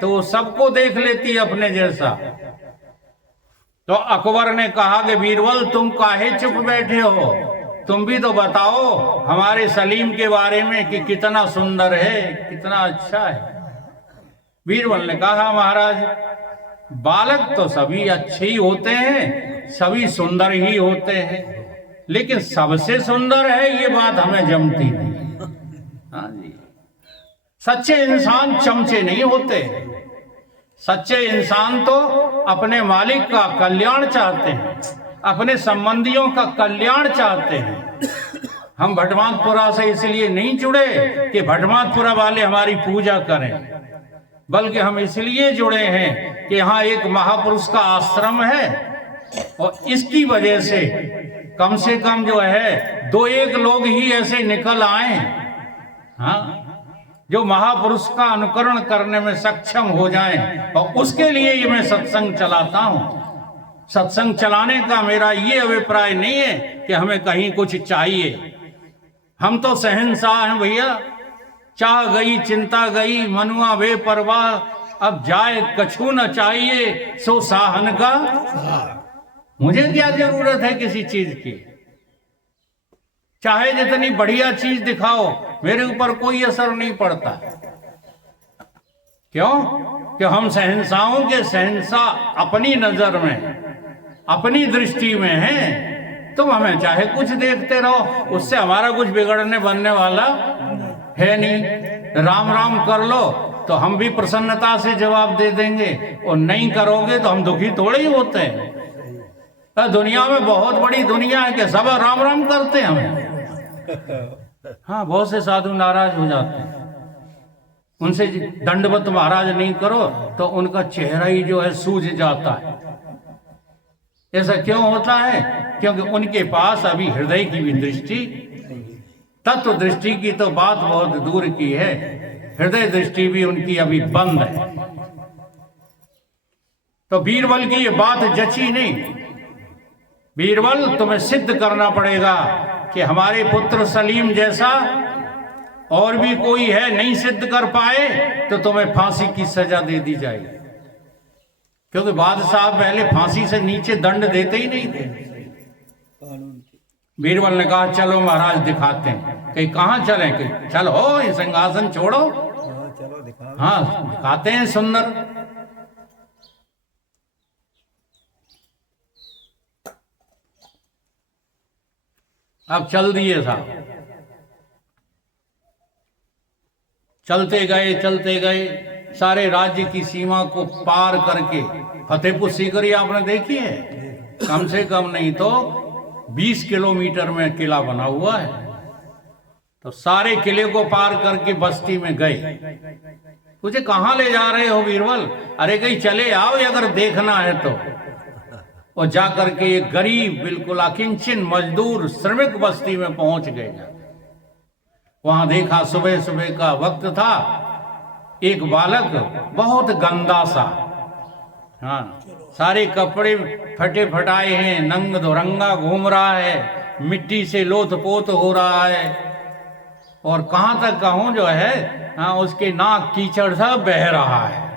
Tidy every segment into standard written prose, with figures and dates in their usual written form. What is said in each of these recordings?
तो वो सबको देख लेती है अपने जैसा। तो अकबर ने कहा कि बीरबल तुम काहे चुप बैठे हो, तुम भी तो बताओ हमारे सलीम के बारे में कि कितना सुंदर है, कितना अच्छा है। बीरबल ने कहा महाराज बालक तो सभी अच्छे ही होते हैं, सभी सुंदर ही होते हैं, लेकिन सबसे सुंदर है ये बात हमें जमती नहीं। हाँ जी, सच्चे इंसान चमचे नहीं होते। सच्चे इंसान तो अपने मालिक का कल्याण चाहते हैं, अपने संबंधियों का कल्याण चाहते हैं। हम भटमातपुरा से इसलिए नहीं जुड़े कि भटमातपुरा वाले हमारी पूजा करें, बल्कि हम इसलिए जुड़े हैं कि यहाँ एक महापुरुष का आश्रम है और इसकी वजह से कम जो है 2-1 लोग ही ऐसे निकल आए, हाँ, जो महापुरुष का अनुकरण करने में सक्षम हो जाएं। और उसके लिए ये मैं सत्संग चलाता हूँ। सत्संग चलाने का मेरा ये अभिप्राय नहीं है कि हमें कहीं कुछ चाहिए। हम तो शहंशाह हैं भैया, चाह गई चिंता गई मनुआ बेपरवाह, अब जाए कछु न चाहिए सो साहन का। मुझे क्या जरूरत है किसी चीज की, चाहे जितनी बढ़िया चीज दिखाओ मेरे ऊपर कोई असर नहीं पड़ता। क्यों? कि हम शहंशाहों के शहंशाह अपनी नजर में, अपनी दृष्टि में हैं। तुम हमें चाहे कुछ देखते रहो, उससे हमारा कुछ बिगड़ने बनने वाला है नहीं। राम राम कर लो तो हम भी प्रसन्नता से जवाब दे देंगे, और नहीं करोगे तो हम दुखी थोड़े ही होते हैं। दुनिया में बहुत बड़ी दुनिया है कि सब राम राम करते हैं हमें। हाँ, बहुत से साधु नाराज हो जाते हैं, उनसे दंडवत महाराज नहीं करो तो उनका चेहरा ही जो है सूझ जाता है। ऐसा क्यों होता है? क्योंकि उनके पास अभी हृदय की भी दृष्टि, तत्व दृष्टि की तो बात बहुत दूर की है, हृदय दृष्टि भी उनकी अभी बंद है। तो बीरबल की ये बात जची नहीं। बीरबल तुम्हें सिद्ध करना पड़ेगा कि हमारे पुत्र सलीम जैसा और भी कोई है, नहीं सिद्ध कर पाए तो तुम्हें फांसी की सजा दे दी जाएगी। क्योंकि बादशाह पहले फांसी से नीचे दंड देते ही नहीं थे। बीरबल ने कहा चलो महाराज दिखाते हैं। कहीं कहाँ चले? कि चलो ये सिंहासन छोड़ो, हाँ दिखाते हैं सुंदर। अब चल दिए साहब, चलते गए सारे राज्य की सीमा को पार करके फतेहपुर सीकरी आपने देखी है, कम से कम नहीं तो 20 किलोमीटर में किला बना हुआ है। तो सारे किले को पार करके बस्ती में गए। मुझे कहाँ ले जा रहे हो बीरबल? अरे कहीं चले आओ अगर देखना है तो। और जाकर के एक गरीब बिल्कुल अकिंचन मजदूर श्रमिक बस्ती में पहुंच गए। वहां देखा सुबह सुबह का वक्त था, एक बालक बहुत गंदा सा, हाँ सारे कपड़े फटे फटाए हैं, नंग धुरंगा घूम रहा है, मिट्टी से लोथपोत हो रहा है, और कहां तक कहूं जो है हाँ उसके नाक कीचड़ सा बह रहा है।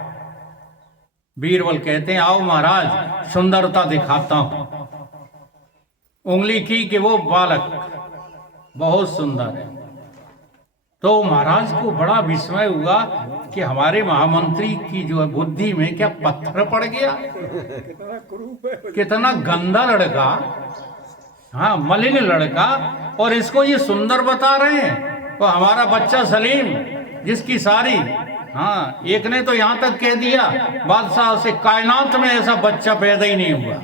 बीरबल कहते हैं आओ महाराज सुंदरता दिखाता हूं। उंगली की कि वो बालक बहुत सुंदर है। तो महाराज को बड़ा विस्मय हुआ कि हमारे महामंत्री की जो है बुद्धि में क्या पत्थर पड़ गया, कितना गंदा लड़का, हाँ मलिन लड़का, और इसको ये सुंदर बता रहे हैं। तो हमारा बच्चा सलीम जिसकी सारी, हाँ एक ने तो यहां तक कह दिया बादशाह से कायनात में ऐसा बच्चा पैदा ही नहीं हुआ,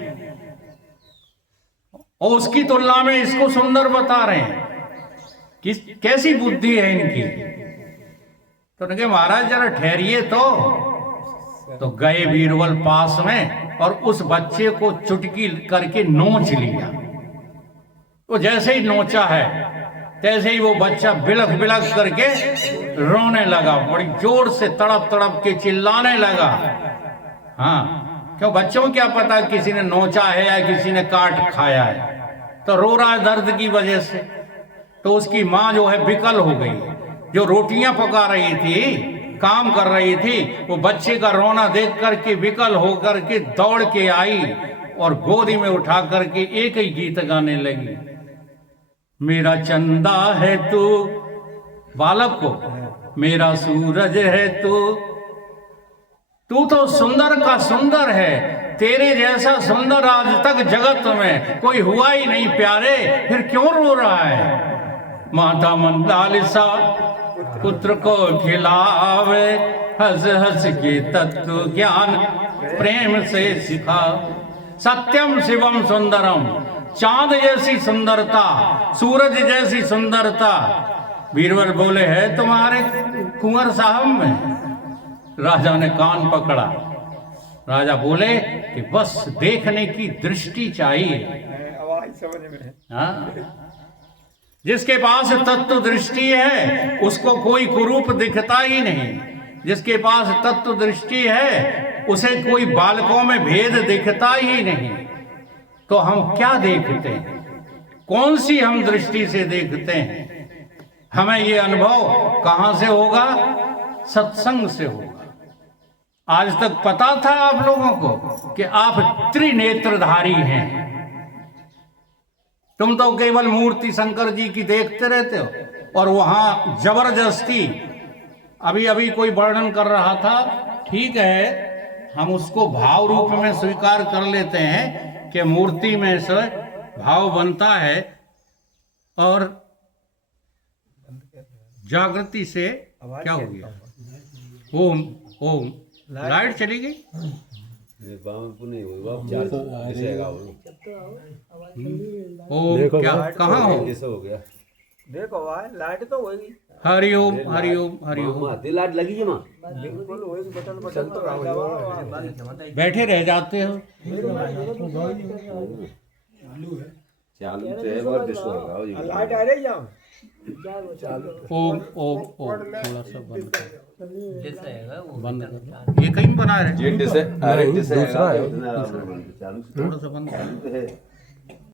और उसकी तुलना में इसको सुंदर बता रहे हैं। कैसी बुद्धि है इनकी। तो उन्होंने महाराज जरा ठहरिए तो गए बीरबल पास में और उस बच्चे को चुटकी करके नोच लिया। तो जैसे ही नोचा है तैसे ही वो बच्चा बिलख बिलख करके रोने लगा, बड़ी जोर से तड़प तड़प के चिल्लाने लगा। हाँ क्यों, बच्चों क्या पता किसी ने नोचा है या किसी ने काट खाया है, तो रो रहा है दर्द की वजह से। तो उसकी माँ जो है विकल हो गई, जो रोटियां पका रही थी काम कर रही थी, वो बच्चे का रोना देख करके विकल होकर के दौड़ के आई और गोदी में उठा करके एक ही गीत गाने लगी, मेरा चंदा है तू, बालक को, मेरा सूरज है तू तो सुंदर का सुंदर है, तेरे जैसा सुंदर आज तक जगत में कोई हुआ ही नहीं प्यारे, फिर क्यों रो रहा है। माता मंदालिसा पुत्र को खिलावे, हंस हंस के तत्व ज्ञान प्रेम से सिखा, सत्यम शिवम सुंदरम, चांद जैसी सुंदरता, सूरज जैसी सुंदरता। बीरबल बोले, है तुम्हारे कुंवर साहब में? राजा ने कान पकड़ा। राजा बोले कि बस देखने की दृष्टि चाहिए। हाँ? जिसके पास तत्व दृष्टि है उसको कोई कुरूप दिखता ही नहीं, जिसके पास तत्व दृष्टि है उसे कोई बालकों में भेद दिखता ही नहीं। तो हम क्या देखते हैं, कौन सी हम दृष्टि से देखते हैं? हमें ये अनुभव कहां से होगा? सत्संग से होगा। आज तक पता था आप लोगों को कि आप त्रिनेत्रधारी हैं? तुम तो केवल मूर्ति शंकर जी की देखते रहते हो और वहां जबरदस्ती, अभी अभी कोई वर्णन कर रहा था, ठीक है हम उसको भाव रूप में स्वीकार कर लेते हैं कि मूर्ति में से भाव बनता है और जागृति से क्या हो गया? ओम ओम, लाइट चली गई। ओम क्या, कहाँ हो? देखो भाई लाइट तो होगी। हरिओम हरिओम हरिओम। लाइट लगी है माँ, बिल्कुल होगी, बटन बटन तो दबाओ। बैठे रह जाते हो। चालू तो है और डिस्को लगाओ जी। लाइट आ रही जाओ। ओम ओम ओम, थोड़ा सा बंद कर, बंद कर। ये कहीं बना रहे, ये डिस है, अरे डिस है, दूसरा है। थोड़ा सा बंद कर।